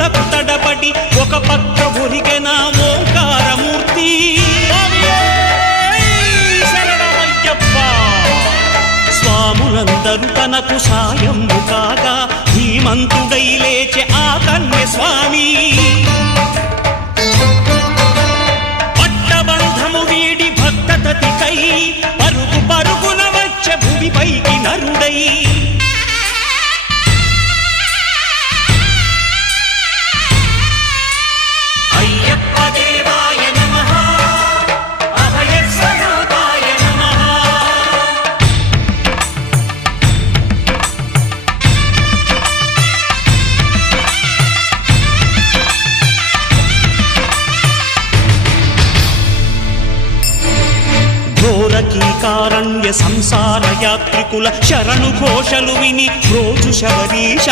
అడుగులకు తడబడి ఒక పక్క ఒరిగెన ఓంకారమూర్తి. స్వాములందరూ తనకు సాయము కాగా ధీమంతుడై లేచె ఆ కన్య స్వామి. పట్టబంధము వీడి భక్తతతికై పరుగు పరుగున వచ్చె భూమిపైకి నరుడై. ఘోరకీకారణ్య సంసార యాత్రికుల శరణు ఘోషలు విని రోజు శబరీష.